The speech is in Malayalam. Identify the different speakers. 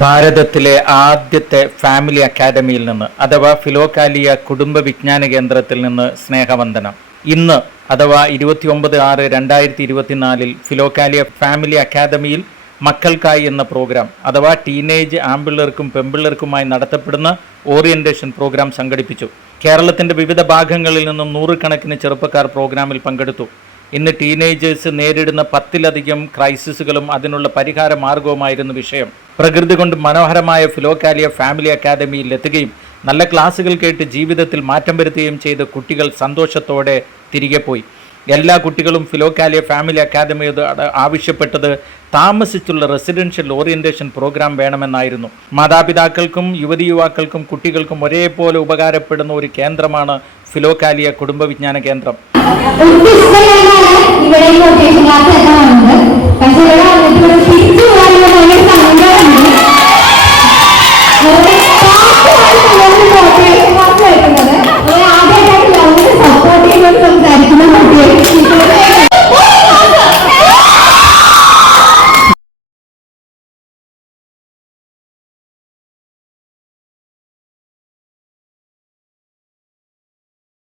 Speaker 1: ഭാരതത്തിലെ ആദ്യത്തെ ഫാമിലി അക്കാദമിയിൽ നിന്ന് അഥവാ ഫിലോകാലിയ കുടുംബ വിജ്ഞാന കേന്ദ്രത്തിൽ നിന്ന് സ്നേഹവന്ദനം. ഇന്ന് അഥവാ ഇരുപത്തിയൊമ്പത് ആറ് രണ്ടായിരത്തി ഇരുപത്തിനാലിൽ ഫിലോകാലിയ ഫാമിലി അക്കാദമിയിൽ മക്കൾക്കായി എന്ന പ്രോഗ്രാം അഥവാ ടീനേജ് ആമ്പിള്ളേർക്കും പെമ്പിള്ളേർക്കുമായി നടത്തപ്പെടുന്ന ഓറിയന്റേഷൻ പ്രോഗ്രാം സംഘടിപ്പിച്ചു. കേരളത്തിന്റെ വിവിധ ഭാഗങ്ങളിൽ നിന്നും നൂറുകണക്കിന് ചെറുപ്പക്കാർ പ്രോഗ്രാമിൽ പങ്കെടുത്തു. ഇന്ന് ടീനേജേഴ്സ് നേരിടുന്ന പത്തിലധികം ക്രൈസിസുകളും അതിനുള്ള പരിഹാര മാർഗവുമായിരുന്നു വിഷയം. പ്രകൃതി കൊണ്ട് മനോഹരമായ ഫിലോക്കാലിയ ഫാമിലി അക്കാദമിയിൽ എത്തുകയും നല്ല ക്ലാസ്സുകൾ കേട്ട് ജീവിതത്തിൽ മാറ്റം വരുത്തുകയും ചെയ്ത കുട്ടികൾ സന്തോഷത്തോടെ തിരികെ പോയി. എല്ലാ കുട്ടികളും ഫിലോക്കാലിയ ഫാമിലി അക്കാദമിയോട് ആവശ്യപ്പെട്ടത് താമസിച്ചുള്ള റെസിഡൻഷ്യൽ ഓറിയന്റേഷൻ പ്രോഗ്രാം വേണമെന്നായിരുന്നു. മാതാപിതാക്കൾക്കും യുവതി യുവാക്കൾക്കും കുട്ടികൾക്കും ഒരേപോലെ ഉപകാരപ്പെടുന്ന ഒരു കേന്ദ്രമാണ് ഫിലോക്കാലിയ കുടുംബവിജ്ഞാന കേന്ദ്രം.
Speaker 2: വിദ്യാർത്ഥിയൊക്കെ വന്നത് പക്ഷെ ഇവിടെ തിരിച്ചു പോകാനുള്ള ഭയങ്കര സങ്കടമുണ്ട്